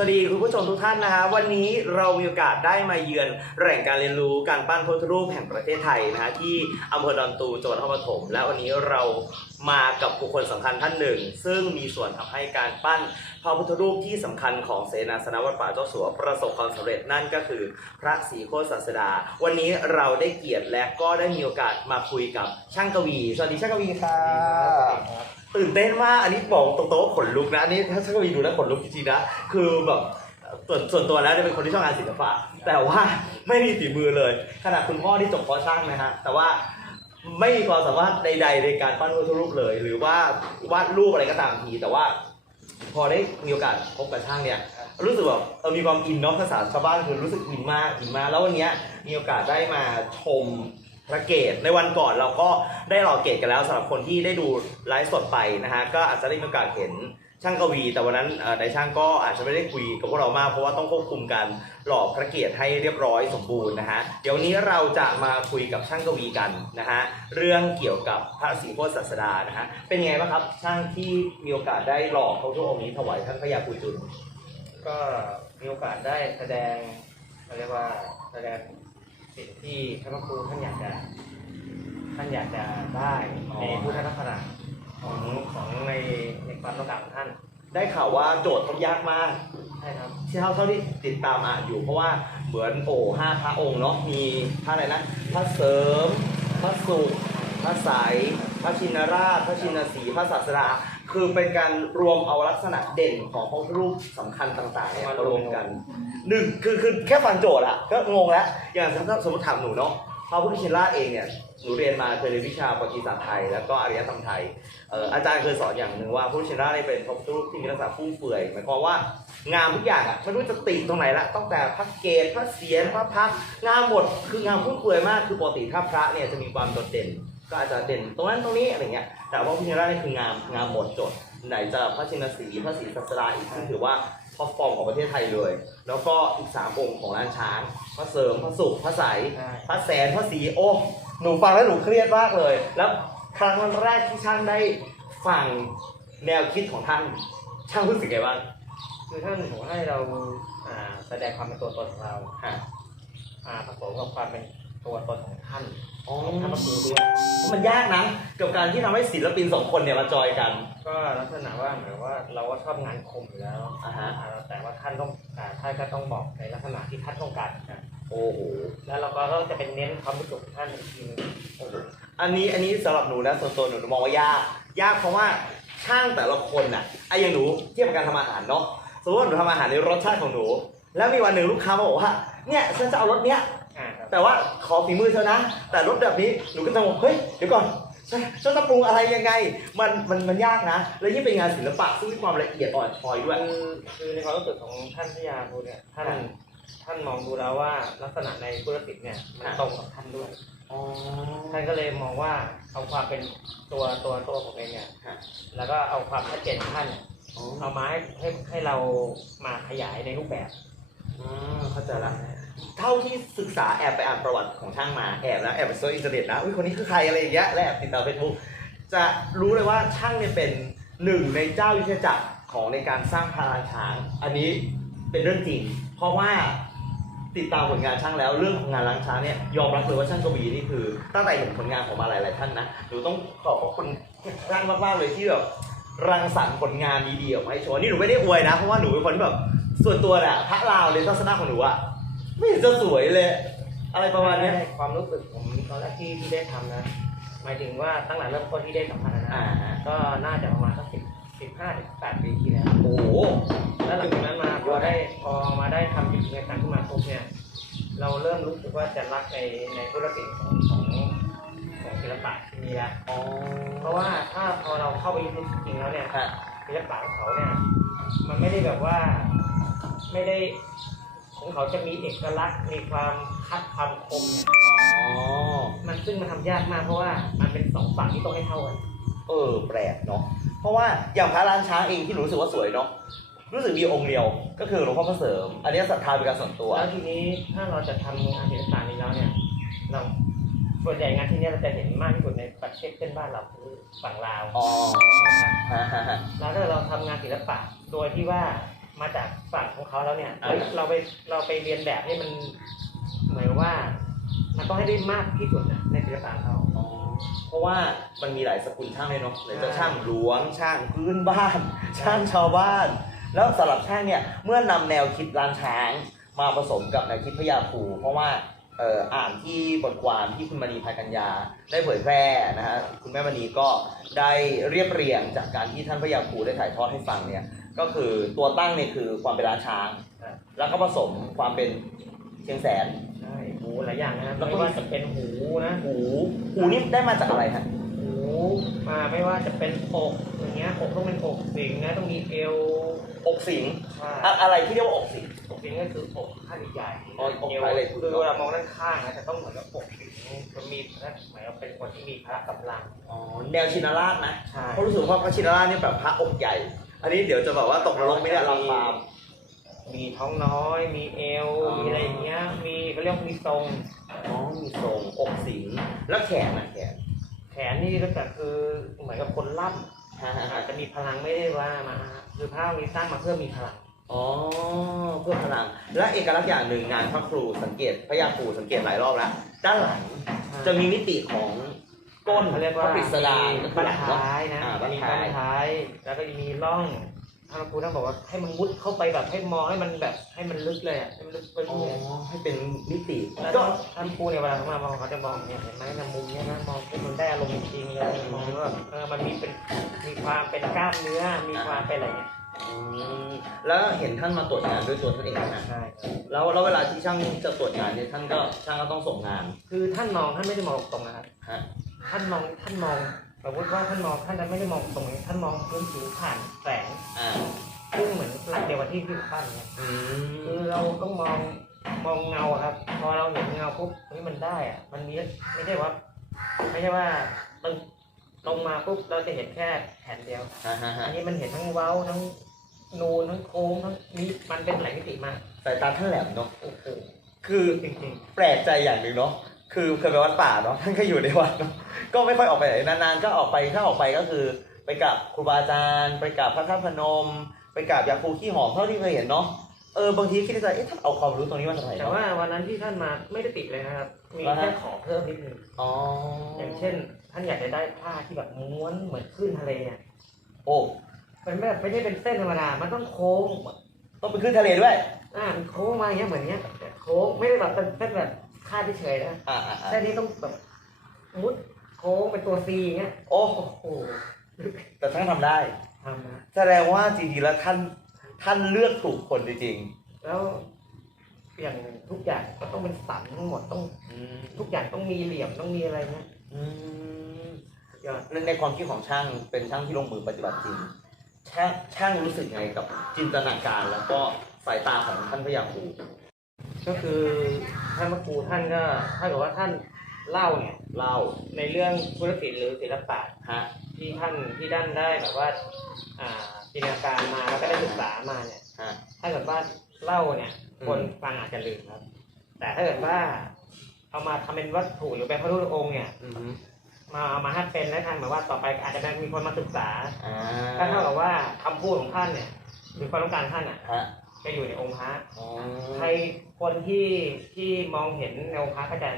สวัสดีคุณผู้ชมทุกท่านนะฮะวันนี้เรามีโอกาสได้มาเยือนแหล่งการเรียนรู้การปั้นพระพุทธรูปแห่งประเทศไทยนะฮะที่อำเภอดอนตูจังหวัดนครปฐมและวันนี้เรามากับบุคคลสำคัญท่านหนึ่ง ซึ่งมีส่วนทำให้การปั้นพระพุทธรูปที่สำคัญของเสนาสนะวัดป่าเจ้าสัวประสบความสำเร็จนั่นก็คือพระศรีโคตรศาสดา วันนี้เราได้เกียรติและก็ได้มีโอกาสมาคุยกับช่างกวี สวัสดีช่างกวีค่ะ ตื่นเต้นมากอันนี้บอกตรงๆว่าขนลุกนะอันนี้ถ้าช่างกวีดูแล้วขนลุกจริงๆนะคือแบบส่วนส่วนตัวแล้วเนี่ยเป็นคนที่ชอบงานศิลปะ แต่ว่าไม่มีฝีมือเลยขนาดคุณพ่อที่จบพอช่างนะฮะแต่ว่าไม่มีความสามารถใด ๆ ในการปั้นพระพุทธรูปเลย หรือว่าวาดรูปอะไรก็ตามที แต่ว่าพอได้มีโอกาสพบกับช่างเนี่ย รู้สึกแบบเออมีความอินเนาะภาษาชาวบ้านคือรู้สึกอินมากอินมากแล้ววันนี้มีโอกาสได้มาชม พระเกตในวันก่อนเราก็ได้รอเกตกันแล้วสำหรับคนที่ได้ดูไลฟ์สดไปนะฮะก็อาจจะได้มีโอกาสเห็นช่างกวี แต่วันนั้นเอ่อนช่างก็อาจจะไม่ได้คุยกับพวกเรามากเพราะว่าต้องควบคุมการหล่อพระเกตให้เรียบร้อยสมบูรณ์นะฮะเดี๋ยวนี้เราจะมาคุยกับช่างกวีกันนะฮะเรื่องเกี่ยวกับพระศรีโพธิศาสดานะฮะเป็นไงบ้างครับช่างที่มีโอกาสได้หล่อพระพุทธองค์นี้ถวายท่านพระยาคุจุลก็มีโอกาสได้แสดงเรียกว่าแสดง สิ่งที่ท่านพระครูท่านอยากจะท่านอยากจะได้ในพุทธลักษณะของของในในความต้องการของท่าน ได้ข่าวว่าโจทย์เขายากมากใช่ครับที่เท่าเท่าที่ติดตามอ่านอยู่เพราะว่าเหมือนโอ้ห้าพระองค์เนาะมีพระอะไรนะพระเสริม พระสุขพระใสยพระชินราช พระชินสีห์พระศาสดา คือเป็นการรวมเอาลักษณะเด่นของพระพุทธรูปสำคัญต่างๆเนี่ยมารวมกันหนึ่งคือคือแค่ฟังโจทย์อะก็งงแล้วอย่างถ้าสมมติถามหนูเนาะพระพุทธชินราชเองเนี่ยหนูเรียนมาเคยเรียนวิชาประวัติศาสตร์ไทย แล้วก็อารยธรรมไทยเอ่ออาจารย์เคยสอนอย่างหนึ่งว่าพระพุทธชินราชเนี่ยเป็นพระพุทธรูปที่มีลักษณะฟุ่มเฟือยหมายความว่างามทุกอย่างอะไม่รู้จะติตรงไหนละตั้งแต่พระเกศพระเศียรพระพักตร์งามหมดคืองามฟุ่มเฟือยมากคือปกติถ้าพระเนี่ยจะมีความโดดเด่นก็อาจจะเด่นตรงนั้นตรงนี้อะไรเงี้ย แต่ว่าพระพุทธชินราชนี่คืองามงามหมดจด ไหนจะพระชินสีห์พระศรีสัสดาอีกซึ่งถือว่าท็อปฟอร์มของประเทศไทยเลย แล้วก็อีกสามองค์ของร้านช้าง พระเสริม พระสุข พระใสยใช่พระแสน พระศรีโอ้ หนูฟังแล้วหนูเครียดมากเลย แล้วครั้งแรกที่ช่างได้ฟังแนวคิดของท่าน ช่างรู้สึกไงบ้าง คือท่านบอกให้เราอ่าแสดงความเป็นตัวตนของเราฮะอ่าผสมกับความเป็น ตัวตนของท่านอ๋อของท่านพระครูด้วยมันยากนะกับการที่ทำให้ศิลปินสองคนเนี่ยมาจอยกัน ก็ลักษณะว่าเหมือนว่าเราก็ชอบงานคมอยู่แล้วอ่าฮะอ่าแต่ว่าท่านต้องอ่าท่านก็ต้องบอกในลักษณะที่ท่านต้องการนะโอ้โห แล้วเราก็ต้องจะเป็นเน้นความรู้สึกของท่านอีกทีหนึงโอ้โหอันนี้อันนี้สำหรับหนูนะส่วนตัวหนูมองว่ายาก ยากเพราะว่าช่างแต่ละคนน่ะไอ้อย่างหนูเทียบกับการทำอาหารเนาะสมมติว่าหนูทำอาหารในรสชาติของหนู แล้วมีวันหนึ่งลูกค้ามาบอกว่าเนี่ยฉันจะเอารสเนี้ยอ่าครับ แต่ว่าขอฝีมือเธอนะ แต่รสแบบนี้หนูก็จะบอกเฮ้ยเดี๋ยวก่อนฉันฉันจะปรุงอะไรยังไง มันมันมันยากนะ แล้วยิ่งเป็นงานศิลปะซึ่งมีความละเอียดอ่อนช้อยด้วย คือคือในความรู้สึกของท่านพยาภูเนี่ยท่านอ่าท่านมองดูแล้วว่าลักษณะในธุรกิจเนี่ยมันอ่าตรงกับท่านด้วยอ๋อท่านก็เลยมองว่าเอาความเป็นตัวตัวตัวผมเองเนี่ยฮะแล้วก็เอาความชัดเจนของท่านเนี่ยเอามาให้ให้ให้เรามาขยายในรูปแบบ อ๋อเข้าใจละเท่าที่ศึกษาแอบไปอ่านประวัติของช่างมาแอบนะแอบไปเซิร์ชอินเทอร์เน็ตนะอุ้ยคนนี้คือใครอะไรอย่างเงี้ยและแอบติดตามเฟซบุ๊กจะรู้เลยว่าช่างเนี่ยเป็นหนึ่งในเจ้ายุทธจักรของในการสร้างพาราช้าง อันนี้เป็นเรื่องจริง เพราะว่าติดตามผลงานช่างแล้วเรื่องของงานล้างช้างเนี่ยยอมรับเลยว่าช่างกวีนี่คือ ตั้งแต่เห็นผลงานของมาหลายๆท่านนะหนูต้องขอบพระคุณช่างมากๆเลยที่แบบ รังสรรค์ผลงานดีๆออกมาให้โชว์นี่หนูไม่ได้อวยนะ เพราะว่าหนูเป็นคนที่แบบส่วนตัวน่ะพระลาวเลยทัศนะของหนูอะไม่เห็นจะสวยเลย อะไรประมาณเนี้ย ความรู้สึกผมตอนแรกที่ที่ได้ทำนะหมายถึงว่าตั้งแต่เริ่มต้นที่ได้สัมผัสนะอ่าก็น่าจะประมาณสักสิบสิบห้าถึงแปดปีที่แล้ว โอ้โห แล้วหลังจากนั้นมาพอได้พอมาได้ทำจริงๆในการขึ้นมาปุ๊บเนี่ยเราเริ่มรู้สึกว่าจะรักในในธุรกิจของของของ ศิลปะที่นี่แล้วอ๋อเพราะว่าถ้าพอเราเข้าไปจริงๆแล้วเนี่ย ฮะศิลปะของเขาเนี่ย มันไม่ได้แบบว่าไม่ได้ของเขาจะมีเอกลักษณ์มีความคัดความคมเนี่ยอ๋อ มันซึ่งมันทำยากมากเพราะว่ามันเป็นสองฝั่งที่ต้องให้เท่ากันเออ แปลกเนาะ เพราะว่าอย่างพระร้านช้างเองที่หนูรู้สึกว่าสวยเนาะ รู้สึกมีองค์เดียว ก็คือหลวงพ่อพระเสริม อันนี้ศรัทธาเป็นการส่วนตัว แล้วทีนี้ถ้าเราจะทำงานศิลปะนี้แล้วเนี่ย เรา ส่วนใหญ่งานที่เนี้เราจะเห็นมากที่สุดในประเทศเพื่อนบ้านเราคือฝั่งลาวอ๋อนะครับฮะฮะฮะ แล้วถ้าเราทำงานศิลปะโดยที่ว่ามาจากฝั่งของเขาแล้วเนี่ยอ่า เฮ้ยเราไปเราไปเรียนแบบให้มันเหมือนว่า มันต้องให้ได้มากที่สุดนะในศิลปะเขา อ๋อเพราะว่ามันมีหลายสกุลช่างเลยเนาะไหนจะใช่ช่างหลวง ช่างพื้นบ้าน ช่างชาวบ้าน แล้วสำหรับช่างเนี่ย เมื่อนำแนวคิดร้านช้างมาผสมกับแนวคิดพญาภูเพราะว่าเอ่ออ่านที่บทความที่คุณมณีพากัญญา ได้เผยแพร่นะฮะคุณแม่มณีก็ได้เรียบเรียงจากการที่ท่านพญาภูได้ถ่ายทอดให้ฟังเนี่ยก็คือตัวตั้งเนี่ยคือความเป็นร้านช้าง แล้วก็ผสมความเป็นเชียงแสนใช่หูหลายอย่างนะครับแล้วก็ไม่ว่าจะเป็นหูนะหูหูนี่ได้มาจากอะไรฮะหูมาไม่ว่าจะเป็นอกอย่าง เงี้ยอกต้องเป็นอกสิงนะต้องมีเอวอกสิงใช่อะอะไรที่เรียกว่าอกสิง อกสิงก็คืออกข้างใหญ่อ๋ออกเอวอะไร คือเวลามองด้านข้างนะจะต้องเหมือนกับอกสิงจะมีนะหมายว่าเป็นคนที่มีพละกำลัง อ๋อแนวชินราชนะใช่ เพราะรู้สึกว่าพระชินราชเนี่ยแบบพระอกใหญ่ อันนี้เดี๋ยวจะแบบว่าตกนรกไม่ได้ลำพามมีท้องน้อย มีเอวอ๋อมีอะไรอย่างเงี้ย มีเขาเรียกว่ามีทรง อ๋อ มีทรงอกสิงแล้วแขนนะแขน แขนนี่ก็จะคือเหมือนกับคนล่ฮะฮะำ อาฮะจจะมีพลังไม่ได้ว่ามาคือพระองค์นี้สร้างมาเพื่อมีพลังอ๋อเพื่อพลัง และเอกลักษณ์อย่างหนึ่งงานพระครูสังเกตพระยาครูสังเกตหลายรอบแล้วด้านหลังจะมีมิติของก้นเขาเรียกพว่าระกฤษดามีก็คือบ้านหลังเนาะท้ายนะอ่าบ้านมีท้ายบ้านท้ายแล้วก็มีร่อง ท่านครูท่านบอกว่าให้มันมุดเข้าไปแบบให้มองให้มันแบบ ให้มันลึกเลยอะให้มันลึกไปอ๋อเรื่อยให้เป็นมิติ แล้วก็ท่านครูเนี่ยเวลาเขามามองเขาจะมองเนี่ยเห็นไหมในมุมเนี่ยนะมองให้มันได้อารมณ์จริงๆเลยมองว่าแบบเออมันมีเป็นมีความเป็นกล้ามเนื้อมีความเป็นอะไรเนี่ยอืมแล้วเห็นท่านมาตรวจงานด้วยตัวท่านเองนะใช่ แล้วแล้วเวลาที่ช่างจะตรวจงานเนี่ยท่านก็ช่างก็ต้องส่งงานคือท่านมองท่านไม่ได้มองตรงนะครับ ฮะท่านมองท่านมอง สมมติว่าท่านมองท่านไม่ได้มองตรงนี้ท่านมองพื้นผิวผ่านแสงอ่าซึ่งเหมือนหลักเดียวกับที่ที่ท่านเนี่ยอืคือมเราต้องมองมองเงาอะครับ พอเราเห็นเงาปุ๊บเฮ้ยมันได้อะมันมีไม่ใช่ว่าไม่ใช่ว่าตรงตรงมาปุ๊บเราจะเห็นแค่แผ่นเดียวฮะฮะฮะอันนี้มันเห็นทั้งเว้าทั้งนูนทั้งโค้งทั้งมีมันเป็นหลายมิติมากสายตาท่านแหลมเนาะโอ้โหคือจริงแปลกใจอย่างหนึ่งเนาะ คือเคยไปวัดป่าเนาะท่านก็อยู่ในวัดเนาะก็ไม่ค่อยออกไปไหนนานๆก็ออกไปถ้าออกไปก็คือ ไปกับครูบาอาจารย์ ไปกับพระธาตุพนม ไปกับยาคูขี้หอมเท่าที่เคยเห็นเนาะเออบางทีคิดในใจเอ๊ะท่านเอาความรู้ตรงนี้มาจากไหนๆแต่เนาะ ว่าวันนั้นที่ท่านมาไม่ได้ติดเลยนะครับ มีว่าฮะ แค่ขอเพิ่มนิดนึงอ๋ออย่างเช่น ท่านอยากจะได้ผ้าที่แบบม้วนเหมือนคลื่นทะเลอะโอ้มันแบบไม่ใช่เป็นเส้นธรรมดา มันต้องโค้ง ต้องไปขึ้นทะเลด้วย อ่ามันโค้งมาอย่างเงี้ยเหมือนเนี้ยแต่โค้งไม่ได้แบบเป็นเส้นแบบ คาดเฉยๆนะอ่าอ่าอ่าเส้นนี้ต้องแบบมุดโค้งเป็นตัวซีอย่างเงี้ยโอ้โอ้โหแต่ท่านทำได้ ทำนะแสดงว่าจริงๆแล้วท่านท่านเลือกถูกคนจริงแล้วอย่างทุกอย่างก็ต้องเป็นสันทั้งหมดต้อง ๆอืมทุกอย่างต้องมีเหลี่ยมต้องมีอะไรเงี้ยอืม สุดยอดในในความคิดของช่างเป็นช่างที่ลงมือปฏิบัติจริงช่างช่างรู้สึกไงกับจินตนาการแล้วก็สายตาของท่านพระยาครูก็คือ ท่านพระครูท่านก็ถ้าเกิดว่าท่านเล่าเนี่ยเล่าในเรื่องธุรกิจหรือศิลปะฮะที่ท่านที่ด้านได้แบบว่า อ่าจินตนาการมาแล้วก็ได้ศึกษามาเนี่ยฮะถ้าเกิดว่าเล่าเนี่ยอืมคนฟังอาจจะลืมครับ แต่ถ้าเกิดว่าเอามาทำเป็นวัตถุหรือเป็นพระรูปองค์เนี่ยอืมมาเอามาให้เป็นแล้วท่านหมายว่าต่อไปอาจจะมีคนมาศึกษาอ่าก็เท่ากับว่าคำพูดของท่านเนี่ยหรือความต้องการท่านอะฮะ จะอยู่ในองค์พระอ๋อใครคนที่ที่มองเห็นในองค์พระก็จะ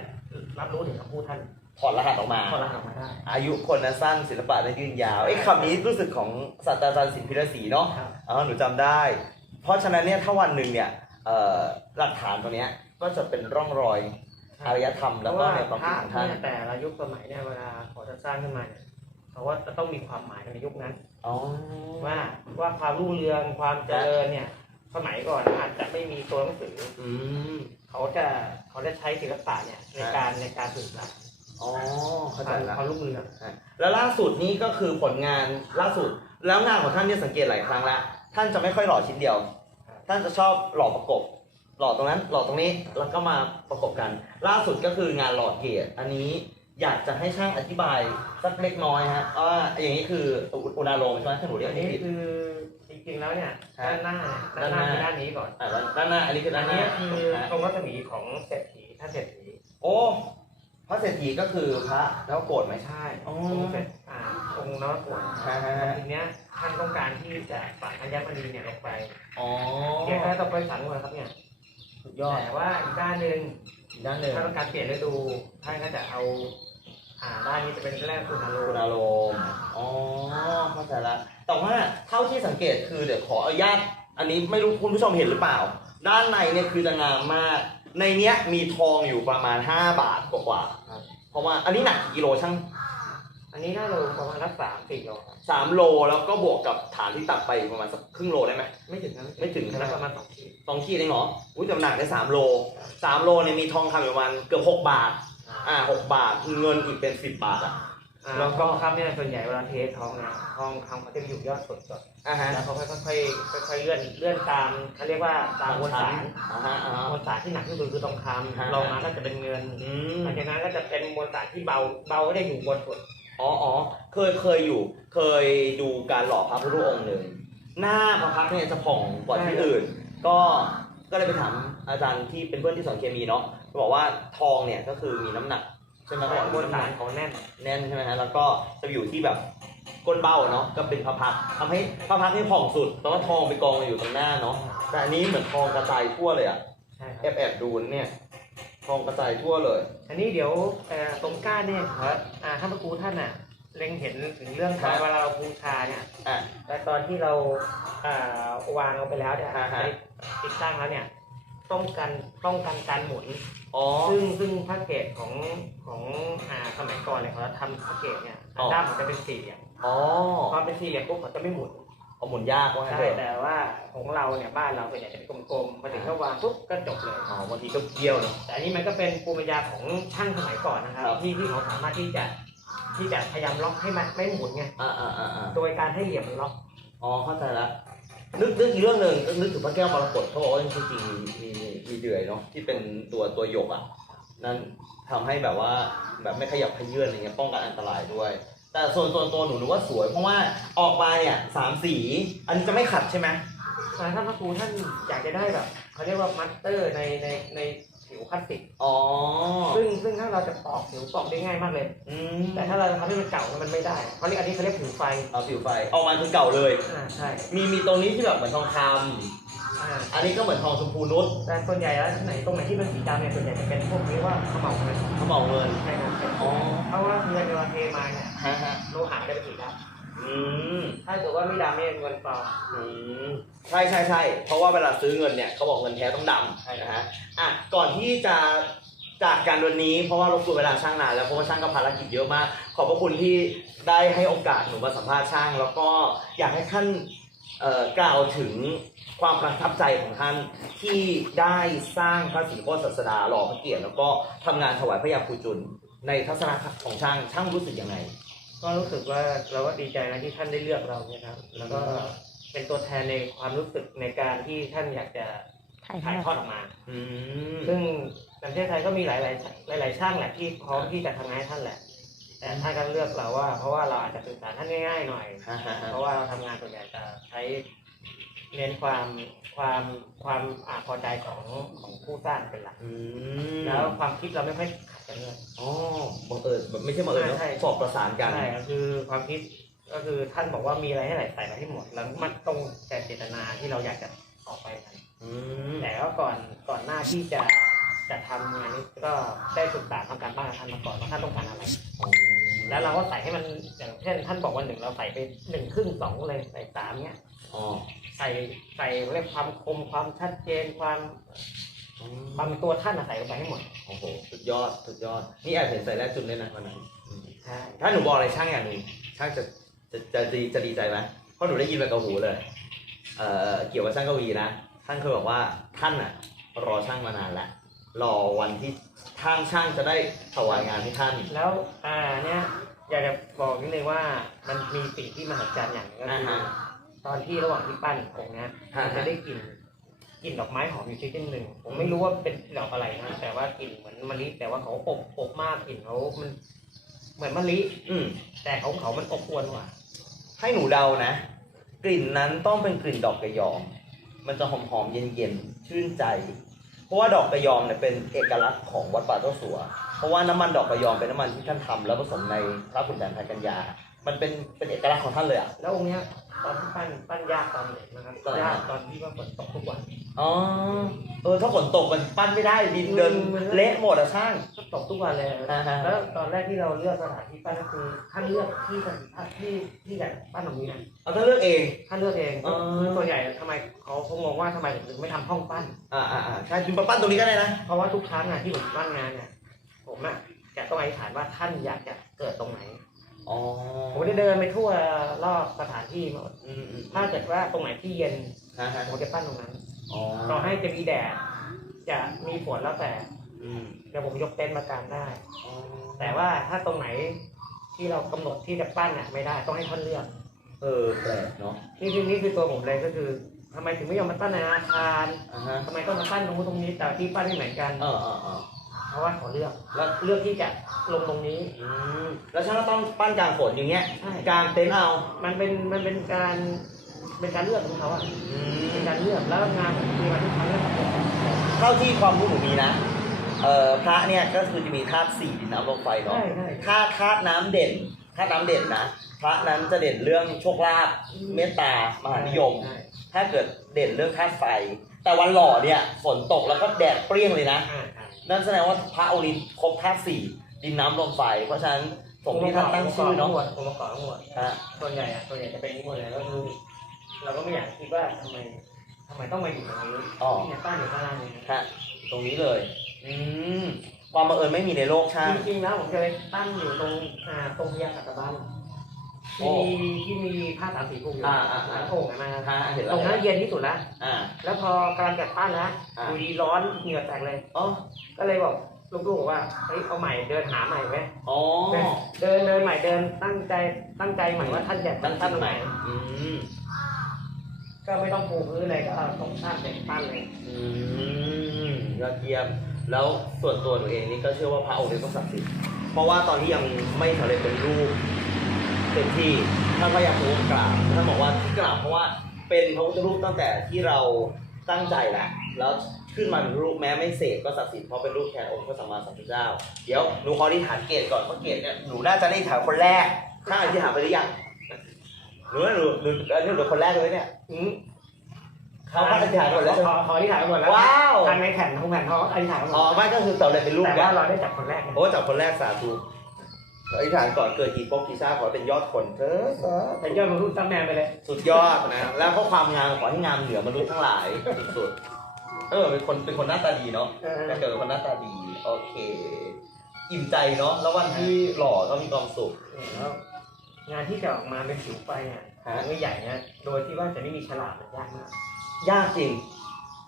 รับรู้ถึงคำพูดท่านถอดรหัสออกมาพอรหัสมาได้ อายุคนนั้นสั้นศิลปะนั้นยืนยาวไอ้ยคำนี้รู้สึกของศาสตราจารย์สินพิรศรีเนาะครับ อ๋อหนูจำได้ เพราะฉะนั้นเนี่ยถ้าวันหนึ่งเนี่ยเอ่อหลักฐานตัวเนี้ยก็จะเป็นร่องรอยอารยธรรมเพแล้วราะก็ว่าในความพคิดระของท่านเนี่ยแต่ละยุคสมัยเนี่ยเวลาขอจะสร้างขึ้นมาเนี่ยเขาว่าจะต้องมีความหมายในยุคนั้น อ๋อว่าว่าความรุ่งเรืองความเจริญเนี่ย สมัยก่อนอาจจะไม่มีตัวหนังสือ อืคเขาจะเขาจะใช้ศิลปะเนี่ยในการในการสื่อสารอ๋อ เข้าคใจวามแล้วความรุ่งเรืองแล้วล่าสุดนี้ก็คือผลงานล่าสุด แล้วงานของท่านเนี่ยสังเกตหลายครั้งแล้วท่านจะไม่ค่อยหล่อชิ้นเดียว ท่านจะชอบหล่อประกบ หล่อตรงนั้น หล่อตรงนี้ แล้วก็มาประกบกัน ล่าสุดก็คืองานหล่อเกียรติอันนี้อยากจะให้ช่างอธิบายสักเล็กน้อยฮะว่าอย่างนี้คืออุณาโลมใช่ไหมถ้าหนูเรียกอันไม่นี้ผิดคือจ ริงๆแล้วเนี่ยฮะด้านหน้าด้านหน้าด้านหน้าคือด้านนี้ก่อนอ่าด้านหน้าอันนี้คืออัด้านนหนี้น้าคือฮะตรงรัศมีของเศรษฐีท่านเศรษฐีโอ้พระเศรษฐีก็คือพระแล้วโกรธไหมใช่อ๋อตรงเศรษฐอ่าองค์นวป่วนฮะฮะฮะทีเนี้ยท่านต้องการที่จะฝังอัญมณีเนี่ยลงไปอ๋อเพียงแค่ต้องไปฝังเลยครับเนี่ยสุดยอดแต่ว่าอีกด้านหนึ่งอีกด้านหนึ่งถ้าต้องการเปลี่ยนฤดูท่านก็จะเอาอ่าด้านนี้จะเป็นแรกคุณอาโลคุณอารมณ์อ๋อเข้าใจละ แต่ว่าเท่าที่สังเกตคือเดี๋ยวขออนุญาตอันนี้ไม่รู้คุณผู้ชมเห็นหรือเปล่า ด้านในเนี่ยคือจะงามมาก ในเนี้ยมีทองอยู่ประมาณ 5 บาทกว่าๆเพราะว่าอันนี้หนักกี่กิโลช่างอันนี้น่าโลประมาณรักสามสี่โลครับสามโลแล้วก็บวกกับฐานที่ตักไปอีกประมาณสักครึ่งโลได้ไหม ไม่ถึงนะไม่ถึงนะ ประมาณสองขีด สองขีดเองเหรออุ้ยแต่หนักได้สามโลสามโลเนี่ยมีทองคำอยู่ประมาณเกือบหกบาท อ่าหกบาท เงินอีกเป็นสิบบาทอะ อ่าแล้แล้ววก็ก็ครับเนี่ยส่วนใหญ่เวลาเทสทองเนี่ยทองคำเขาจะอยู่ยอดสดก่อนอ่าฮะแล้วเขาค่อยๆค่อยๆเลื่อนเลื่อนตามเขาเรียกว่าตามมวลสารอ่าฮะอ่าฮะ มวลสารที่หนักที่สุดคือทองคฮะำรองมาก็จะเป็นเงินอืมหลังจากนั้นก็จะเป็นมวลสารที่เบาเบาไม่ได้อยู่บนสุดอ๋ออ๋อเคยเคยอยู่ เคยดูการหล่อพระพุทธรูปองค์หนึ่งหน้าพระพักตร์เนี่ยจะผ่องกว่าที่อื่น ก็ก็เลยไปถามอาจารย์ที่เป็นเพื่อนที่สอนเคมีเนาะบอกว่าทองเนี่ยก็คือมีน้ำหนัก ใช่ไหมเขาบอกมวลน้ำหสานัรกเขาแน่น แน่นใช่ไหมฮะแล้วก็จะอยู่ที่แบบก้นเบ้าเนาะก็เป็นพระพักตร์ทำให้พระพักตร์นี่ผ่องสุดแต่ว่าทองไปกองอยู่ตรงหน้าเนาะแต่อันนี้เหมือนทองกระจายทั่วเลยอะใช่คแอรับบแอบดูเนี่ยทองกระจายทั่วเลย อันนี้เดี๋ยวเอ่อตรงก้านเนี่ยครับอ่าท่านพระครูท่านอะเล็งเห็นถึงเรื่องการเวลาเราบูชาเนี่ย อะแต่ตอนที่เราอ่าวางเอาไปแล้วเนี่ยอ่าฮะติดตั้งแล้วเนี่ย ต้องกันต้องกันการหมุน อ๋อ ซึ่งซึ่งพระเกตของของอ่าสมัยก่อนเนี่ยเขาทำพระเกตเนี่ยอ๋อ ด้ามมันจะเป็นสี่เหลี่ยมอ๋อพอเป็นสี่เหลี่ยมปุ๊บเขาจะไม่หมุนเอาหมุนยากว่างั้นใช่เถอะแต่ว่าของเราเนี่ยบ้านเราส่วนใหญ่จะเป็นกลมๆมาถึงก็วางปุ๊บก็จบเลย อ๋อบางทีก็เกี่ยวเนาะแต่อันนี้มันก็เป็นภูมิปัญญาของช่างสมัยก่อนนะครับ ครับ ที่ที่เขาสามารถที่จะที่จะพยายามล็อกให้มันไม่หมุนไงอ่าอ่าอ่าอ่าโดยการให้เหลี่ยมมันล็อก อ๋อเข้าใจละ นึกนึกอีกเรื่องหนึ่งนึกถึงพระแก้วมรกตเขาบอกว่าจริงๆมีมีมีเดือยเนาะที่เป็นตัวตัวหยกอะนั่นทำให้แบบว่าแบบไม่ขยับขยื่นอะไรเงี้ยป้องกันอันตรายด้วย แต่ส่วนส่วนตัวหนูหนูว่าสวย เพราะว่าออกมาเนี่ยสามสี อันนี้จะไม่ขัดใช่ไหมอ่าท่านพระครูท่านอยากจะได้แบบเขาเรียกว่ามัสเตอร์ในในใน ผิวพลาสติก อ๋อ ซึ่งซึ่งถ้าเราจะปอกผิวปอกได้ง่ายมากเลย อืมแต่ถ้าเราทำให้มันเก่าแล้วมันไม่ได้เขาเรียกอันนี้เขาเรียกผิวไฟ เอาผิวไฟออกมาคือเก่าเลย อ่าใช่ มีมีตรงนี้ที่แบบเหมือนทองคอ่าำอันนี้ก็เหมือนทองชมพูนุชแต่ส่วนใหญ่แล้วไหนตรงไหนที่เป็นสีดำเนี่ยส่วนใหญ่จะเป็นพวกนี้ว่าเขม่าวเงินเขาบอกเงินใช่ครับอ๋อเพราะว่าเงินเวลาเทมาเนี่ยฮะฮะโลหะจะเป็นสีด อืมำถ้าเกิดว่าไม่ดำเนี่ยเงินปลอม อืมใช่ใช่ใช่เพราะว่าเวลาซื้อเงินเนี่ยเขาบอกเงินแท้ต้องดใช่ำนะฮะอะก่อนที่จะจากการวันนี้เพราะว่ารบกวนเวลาช่างนานแล้วเพราะว่าช่างก็ภารกิจเยอะมาก ขอบพระคุณที่ได้ให้โอกาสหนูมาสัมภาษณ์ช่าง แล้วก็อยากให้ท่านเอ่อกล่าวถึงความประทับใจของท่านที่ได้สร้างพระศรีโคตรศาสดาหล่อพระเกียรติแล้วก็ทำงานถวายพระยาภูจุลในทัศนะของช่างช่างรู้สึกยังไง ก็รู้สึกว่าเราก็ดีใจนะที่ท่านได้เลือกเราเนี่ยครับ แล้วก็เป็นตัวแทนในความรู้สึกในการที่ท่านอยากจะถ่ายถ่ายททออดดออกมาอืมซึ่งในประเทศไทยก็มีหลายๆหลายๆช่างแหละที่พร้อมที่จะทำงานให้ท่านแหละ แต่ท่านก็เลือกเราว่า เพราะว่าเราอาจจะสื่อสารท่านง่ายๆหน่อยฮะฮะฮะเพราะว่าเราทำงานส่วนใหญ่จะใช้ เน้นความความความอาพอใจของของผู้สร้างเป็นหลัก อืมแล้วความคิดเราไม่ค่อยขัดกันเลย อ๋อบังเอิญแบบไม่ใช่บังเอิญเนอะใช่ สอบประสานกัน ใช่ก็คือความคิดก็คือท่านบอกว่ามีอะไรให้ไหนใส่มาให้หมดแล้วมันตรงแต่เจตนาที่เราอยากจะออกไปกันอืมแต่ว่าก่อนก่อนหน้าที่จะจะทำงานนี้ก็ได้ศึกษาทำการบ้านกับท่านมาก่อนว่าท่านต้องการอะไร แล้วเราก็ใส่ให้มันอย่างเช่น ท่านบอกว่าหนึ่งเราใส่ไปหนึ่งครึ่งสองเลยใส่สามเนี้ย อ๋อใส่ใส่เรียกความคมความชัดเจนความอืมความเป็นตัวท่านอะใส่ลงไปให้หมดโอ้โหสุดยอดสุดยอด นี่แอบเห็นใส่แรกจุดด้วยนะวันนั้นอืมใช่ถ้าหนูบอกอะไรช่างอย่างหนึ่งช่างจะจะจะดีจะดีใจไหมเพราะหนูได้ยินมากับหูเลย เอ่อเกี่ยวกับช่างกวีนะท่านเคยบอกว่าท่านอะรอช่างมานานแล้วรอวันที่ทางช่างจะได้ถวายงานให้ท่าน แล้วอ่าเนี่ยอยากจะบอกนิดนึงว่ามันมีสิ่งที่มหัศจรรย์อย่างหนึงก็อ่าคือฮะ ตอนที่ระหว่างที่ปั้นองค์เนี้ยฮะมันจะได้กลิ่นกลิ่นดอกไม้หอมอยู่ชนิดหนึ่งผมไม่รู้ว่าเป็นดอกอะไรนะแต่ว่ากลิ่นเหมือนมะลิแต่ว่าเขาอบอบมากกลิ่นเขามัน เหมือนมะลิอืมแต่ของเขามันอบอวนกว่าให้หนูเดานะ กลิ่นนั้นต้องเป็นกลิ่นดอกกระยอม มันจะหอมๆเย็นๆชื่นใจ เพราะว่าดอกกระยอมเนี่ยเป็นเอกลักษณ์ของวัดป่าเจ้าสัว เพราะว่าน้ำมันดอกกระยอมเป็นน้ำมันที่ท่านทำแล้วผสมในพระขุนแผนไทยกัญญา มันเป็นเป็นเอกลักษณ์ของท่านเลยอะแล้วองค์เนี้ย ตอนที่ปั้นปั้นยากตอนไหนนะครับตอนไหนยากตอนที่ว่าฝนตกทุกวันอ๋อเออถ้าฝนตกมันปั้นไม่ได้ดินเดินอืมเละหมดอะช่างก็ตกทุกวันเลยอ่าฮะแล้วตอนแรกที่เราเลือกสถานที่ปั้นก็คือท่านเลือกที่ที่ที่อยากปั้นตรงนี้นะเอาถ้าเลือกเองท่านเลือกเองอ๋อคือส่วนใหญ่ทำไมเขาเขางงว่าทำไมถึงไม่ทำห้องปั้นอ่าอ่าอ่าใช่คุณมาปั้นตรงนี้ก็ได้นะเพราะว่าทุกครั้งอะที่ผมปั้นงานเนี่ยผมอะจะต้องอธิษฐานว่าท่านอยากจะเกิดตรงไหน อ๋อผมได้เดินไปทั่วรอบสถานที่หมดอืมอืมถ้าเกิดว่าตรงไหนที่เย็นฮะฮะผมจะปั้นตรงนั้นอ๋อต่อให้จะมีแดดจะมีฝนแล้วแต่อืมเดี๋ยวผมยกเต็นท์มากางได้ อ๋อแต่ว่าถ้าตรงไหนที่เรากำหนดที่จะปั้นน่ะไม่ได้ต้องให้ท่านเลือก เออแปลกเนาะนี่คือนี่คือตัวผมเลยก็คือทำไมถึงไม่ยอมมาปั้นในอาคารอ่าฮะทำไมต้องมาปั้นตรงนู้นตรงนี้แต่ที่ปั้นไม่เหมือนกัน เออเออเออ เพราะว่าขอเลือกแล้วเลือกที่จะลงตรงนี้ อืมแล้วช่างก็ต้องปั้นกลางฝนอย่างเงี้ยใช่ กลางเต็นท์เอามันเป็นมันเป็นการเป็นการเลือกของเขาอะอืเป็นมการเลือกแล้วงานมีมาทุกครั้งแล้วครับผมเท่าที่ความรู้หนูมีนะเอ่อพระเนี่ยก็คือจะมีธาตุสี่ดินน้ำลมไฟเนาะใช่ใช่ ถ้าธาตุน้ำเด่นธาตุน้ำเด่นนะพระนั้นจะเด่นเรื่องโชคลาภเมตตามหานิยม ใช่ถ้าเกิดเด่นเรื่องธาตุไฟ แต่วันหล่อเนี่ยฝนตกแล้วก็แดดเปรี้ยงเลยนะ อ่าอ่า นั่นแสดงว่าพระองค์นี้ครบธาตุสี่ดินน้ำลมไฟ เพราะฉะนั้นสมที่ท่านตั้งชื่อเนาะผมมาก่อนทั้งหมดฮะส่วนใหญ่อะส่วนใหญ่จะเป็นอย่างนี้หมดเลยแล้วคือเราก็ไม่อยากคิดว่าทำไมทำไมต้องมาอยู่ตรงนี้อ๋อเนี่ยป้าอยู่ข้างล่างนี่นะฮะตรงนี้เลย อืมความบังเอิญไม่มีในโลกช่างจริงๆแล้วผมเคยตั้งอยู่ตรงอ่าตรงพญาสัตบัน โอ้ที่มีที่มีผ้าสามสีผูกอยู่อ่าอ่าอ่า หลังโอ่งอะนะครับฮะเห็นตแล้วรงนั้นเย็นที่สุดแล้วอ่า แล้วพอกำลังจะปั้นแล้วอ่าอยู่ดีร้อนเหงื่อแตกเลย อ๋อก็เลยบอกลูกๆบอกว่าเฮ้ยเอาใหม่เดินหาใหม่ไหมอ๋อเดินเดินใหม่เดินตั้งใจตั้งใจใหม่ว่าท่านจะตั้งปั้นชื่อตรงใหไหนม่อืมก็ไม่ต้องปูพื้นเลยก็เอาตรงตั้งเด็กปั้นเลย อืมยอดเยี่ยม แล้วส่วนตัวหนูเองนี่ก็เชื่อว่าพระองค์นี้ต้องศักดิ์สิทธิ์เพราะว่าตอนที่ยังไม่สำเร็จเป็นรูป เต็มที่ท่านก็ยังคงกราบท่านบอกว่าที่กราบเพราะว่าเป็นพระพุทธรูปตั้งแต่ที่เราตั้งใจแหละแล้วขึ้นมาเป็นรูปแม้ไม่เสกก็ศักดิ์สิทธิ์เพราะเป็นรูปแทนองค์พระสัมมาสัมพุทธเจ้า เดี๋ยวหนูขออธิษฐานเกตก่อนเพราะเกตเนี่ยหนูน่าจะได้ถามคนแรกถ้าอธิษฐานไปหรือยังหนูว่าหนูหนูอันนี้หนูคนแรกเลยเนี่ยอืมเขาก็อธิษฐานหมดแล้วใช่ไหขมอขอที่ถ่ายหมดแล้วว้าวทางในแผ่นของแผ่นเขาอธิษฐานหมดอ๋อไม่ก็คือสำเร็จเป็นรูปแต่แล้ว่าวเราได้จับคนแรกไงโอ้จากคนแรกสาธุ อธิษฐานก่อนเกิดกี่ปกกี่ชาติขอให้เป็นยอดคนเถอะแต่ยอดมนุษย์ตั้งแมนไปเลย สุดยอดนะแล้วก็ความงามขอให้งามเหนือมนุษย์ทั้งหลายสุดๆเออเป็นคนเป็นคนหน้าตาดีเนาะเออแต่เกิดเป็นคนหน้าตาดีโอเค อิ่มใจเนาะแล้ววันที่หล่อก็มีความสุข แล้วงานที่จะออกมาเป็นผิวไฟอะฮะ ไม่ใหญ่นะโดยที่ว่าจะไม่มีฉลากมันยากมากยากจริง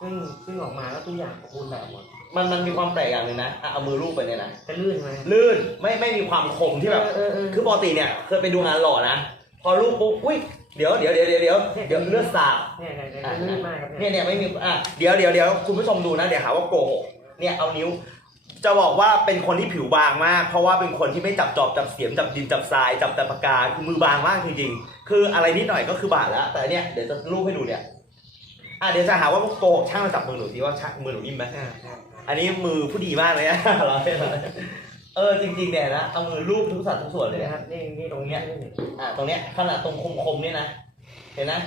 ซึ่งซึ่งออกมาแล้วทุกอย่างสมบูรณ์แบบหมด มันมันมีความแปลกอย่างหนึ่งนะอะเอามือลูบไปเนี่ยนะจะลื่นไหมลื่นไม่ไม่มีความคมที่แบบเออเออคือปกติเนี่ยเคยไปดูงานหล่อนะพอลูบปุ๊บอุ้ยเดี๋ยวเดี๋ยวเดี๋ยวเดี๋ยวเดี๋ยวเดี๋ยวเลือดสาด เนี่ยเนี่ยเนี่ยลื่นมากครับเนี่ยเนี่ยไม่มีอะเดี๋ยวเดี๋ยวเดี๋ยวคุณผู้ชมดูนะเดี๋ยวหาว่าโกหกเนี่ยเอานิ้ว จะบอกว่าเป็นคนที่ผิวบางมาก เพราะว่าเป็นคนที่ไม่จับจอบจับเสียมจับดินจับทรายจับแต่ปากกาคือมือบางมากจริงๆคืออะไรนิดหน่อยก็คือบาดแล้ว แต่เนี่ยเดี๋ยวจะรูปให้ดูเนี่ยอะเดี๋ยวจะหาว่าโกหกช่างมาจับมือหนูดีว่าช่างมือหนูนิ่มไหมอ่าใช่ อันนี้มือผู้ดีมากเลยนะเราเออจริงๆเนี่ยนะเอามือรูปทุกสัดทุกส่วนเลยนะนะครับนี่นี่ตรงเนี้ยนี่อะตรงเนี้ยขนาดตรงคมๆเนี่ยนะเห็นนะ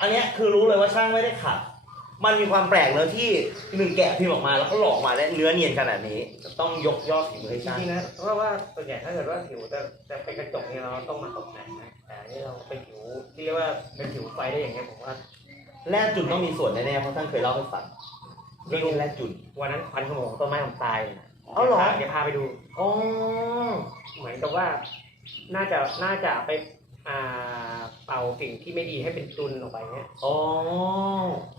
อันเนี้ยคือรู้เลยว่าช่างไม่ได้ขัด มันมีความแปลกเนอะที่หนึ่งแกะพิมพ์ออกมาแล้วก็หลอกมาและเนื้อเนียนขนาดนี้ ต้องยกยอดฝีมือให้จช่างริงๆนะเพราะว่าส่วนใหญ่ถ้าเกิดว่าผิวจะจะเป็นกระจกเนี่ยเราต้องมาตกแต่งนะแต่อันนี่เราเป็นผิวที่เรียกว่าเป็นผิวไฟได้อย่างเงี้ยผมว่า แร่จุนต้องมีส่วนแน่ๆเพราะท่านเคยเล่าให้ฟัง เรื่องแร่จุนวันนั้นควันขโมงต้นไม้ผมตายเลยนะเอาเหรอ เดี๋ยวพาไปดู อ๋อเหมือนกับว่า น่าจะน่าจะไปอ่าเป่าสิ่งที่ไม่ดีให้เป็นจุนออกไปเนี้ยอ๋อ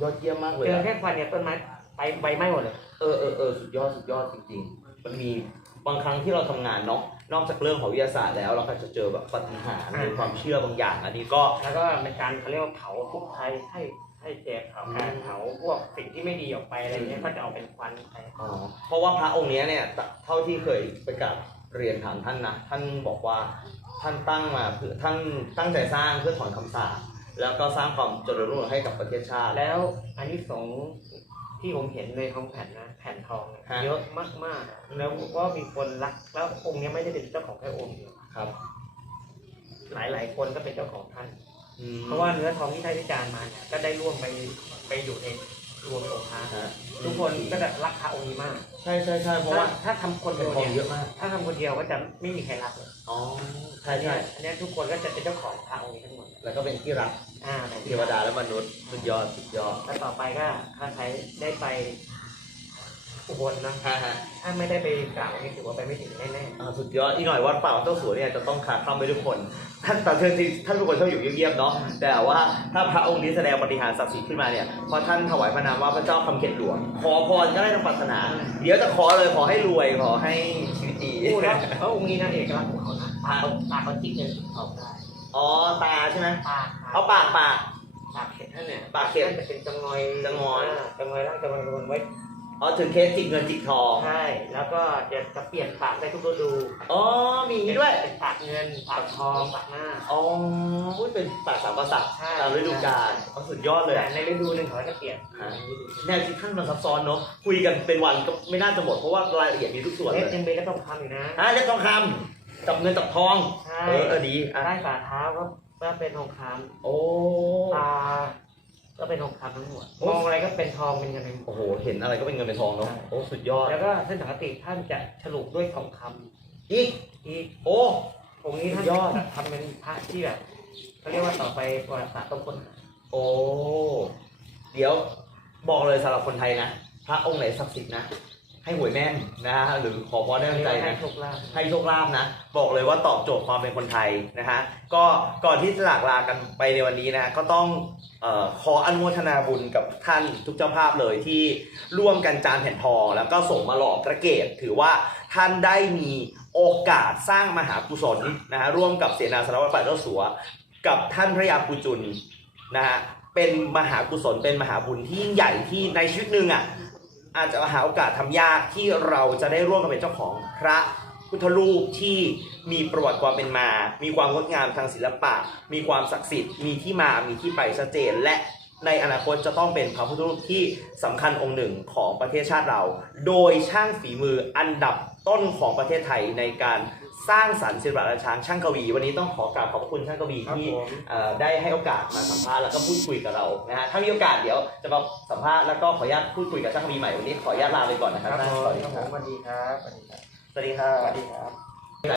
ยอดเยี่ยมมากเลยเจออะแค่ควันเนี่ยต้นไม้ไปใบไหม้หมดเลย เออเออเออสุดยอดสุดยอดจริงๆ มันมีบางครั้งที่เราทำงานเนาะนอกจากเรื่องของวิทยาศาสตร์แล้ว เราก็จะเจอแบบปาฏิหารย์หรือความเชื่อบางอย่าง อันนี้ก็ แล้วก็เป็นการเขาเรียกว่าเผาทุกข์ภัยให้ ให้เจ็บเผาการเผาพวกสิ่งที่ไม่ดีออกไปอะไรเงี้ยก็จะเอาเป็นควันไปอ๋อเพราะว่าพระองค์เนี้ยเนี่ยตเท่าที่เคยไปกราบเรียนถามท่านนะท่านบอกว่าท่านตั้งมาเพื่อท่านตั้งใจสร้างเพื่อถอนคำสาปแล้วก็สร้างความเจริญรุ่งเรืองให้กับประเทศชาติ แล้วอันนี้สงส์ที่ผมเห็นในท้องแผ่นนะแผ่นทองเนี่ยฮะเยอะมากๆอะแล้วก็มีคนรักแล้วองค์เนี้ยไม่ได้เป็นเจ้าของแค่องค์เดียวครับ หลายๆคนก็เป็นเจ้าของท่านอืม เพราะว่าเนื้อทองที่ท่านวิจารณ์มาเนี่ยก็ได้ร่วมไปไปอยู่ในรวมในองค์พระฮะทุกคนก็จะรักพระองค์นี้มาก ใช่ใช่ใช่เพราะว่าถ้าถ้าทำคนเป็เดีนยวทองเนี่ยเยอะมาก ถ้าทำคนเดียวก็จะไม่มีใครรักเลยอ๋อใช่ใช่อันเนี้ยทุกคนก็จะเป็นเจ้าของพระองค์นี้ทั้งหมดแล้วก็เป็นที่รักอ่าแต่เทวดาและมนุษย์สุดยอดสุดยอดแล้วต่อไปก็ถ้าใครได้ไป อุบลนะฮะฮะถ้าไม่ได้ไปกราบนี่ถือว่าไปไม่ถึงแน่อ่าสุดยอดอีกหน่อยวัดป่าเจ้าสัวเนี่ยจะต้องขาดคำไปทุกคน ท่านตอนเชิญที่ท่านทุกคนชอบอยู่เงียบๆเนาะแต่ว่าถ้าพระองค์นี้แสดงปฏิหารย์ศักดิ์สิทธิ์ขึ้นมาเนี่ยพอท่านถวายพระนามว่าพระเจ้าคำเข็ดหลวง ขอพรก็ได้ทั้งปรารถนา เดี๋ยวจะขอเลยขอให้รวยขอให้ชีวิตดีๆพูดแล้วพระองค์นี้นะเอกลักษณ์ของเขานะตาเขาตาเขาจิกเงินเขาได้อ๋อตาใช่ไหมปากเอาปากปาก ปากเข็ดท่านเนี่ยปากเข็ด ท่านจะเป็นจังงอยจังงอยาจังงอยร่างจังงอยรวนไว้ อ๋อถึงเคสจิกเงินจิกทองใช่ แล้วก็จะจะเปลี่ยนปากได้ทุกฤดูอ๋อมีอย่างนี้ด้วย เป็นปากเงินปากทองปากหน้า อ๋ออุ๊ยเป็นปากสามกษัตริย์ใช่ ตามฤดูกาลอ๋อสุดยอดเลย แต่ในฤดูหนึ่งเขาจะเปลี่ยนฮะ แนวคิดท่านมันซับซ้อนเนาะคุยกันเป็นวันก็ไม่น่าจะหมดเพราะว่ารายละเอียดมีทุกส่วนเล็เลบยยังเป็นก็ต้องทำอยู่นะ อะเรียกทองคำจับเงินจับทองใช่ เออเออดีอะใต้ฝ่าเท้าก็ก็เป็นทองคโอ้ำตา ก็เป็นทองคำทั้งหมดโอ้มองอะไรก็เป็นทองเป็นเงินเป็นโอ้โห เห็นอะไรก็เป็นเงินเป็นทองเนาะ ใช่ โอ้ สุดยอด แล้วก็เส้นสังกติท่านจะฉลุด้วยทองคอีกำที่โอ้ องค์นี้ท่านสุดยอด จะทำเป็นพระที่แบบเขาเรียกว่าต่อไปประวัติศาสตร์ต้องค้นหาโอ้ เดี๋ยวบอกเลยสำหรับคนไทยนะ พระองค์ไหนศักดิ์สิทธิ์นะ ให้หวยแม่นนะฮะหรือขอพรได้ตั้งใจให้นะ โชคลาภ ให้โชคลาภนะ บอกเลยว่าตอบโจทย์ความเป็นคนไทยนะฮะก็ก่อนที่จะจากลากันไปในวันนี้นะก็ต้องเอ่อขออนุโมทนาบุญกับท่านทุกเจ้าภาพเลยที่ร่วมกันจานแผ่นทองแล้วก็ส่งมาหล่อพระเกศถือว่าท่านได้มีโอกาสสร้างมหากุศลนะฮะร่วมกับเสนาสารวัตรฝ่ายเจ้าสัว กับท่านพระยากุจุลนะฮะเป็นมหากุศลเป็นมหาบุญที่ยิ่งใหญ่ที่ในชีวิตหนึ่งอะ อาจจะหาโอกาสทำยากที่เราจะได้ร่วมกันเป็นเจ้าของพระพุทธรูปที่มีประวัติความเป็นมา มีความงดงามทางศิลปะ มีความศักดิ์สิทธิ์ มีที่มา มีที่ไปชัดเจน และในอนาคตจะต้องเป็นพระพุทธรูปที่สำคัญองค์หนึ่งของประเทศชาติเรา โดยช่างฝีมืออันดับต้นของประเทศไทยในการ สร้างสรรค์ศิลปะและช้างช่างกวี วันนี้ต้องขอกราบขอบคุณช่างกวีครับที่ผมเอ่อได้ให้โอกาสมาสัมภาษณ์แล้วก็พูดคุยกับเรานะฮะถ้ามีโอกาสเดี๋ยวจะมาสัมภาษณ์แล้วก็ขออนุญาตพูดคุยกับช่างมีใหม่วันนี้ขออนุญาตลาไปก่อนนะครับครับนะผมสวัสดีครับคผรับมสวัสดีครับสวัสดีครับสวัสดีครัสวับสดีครับ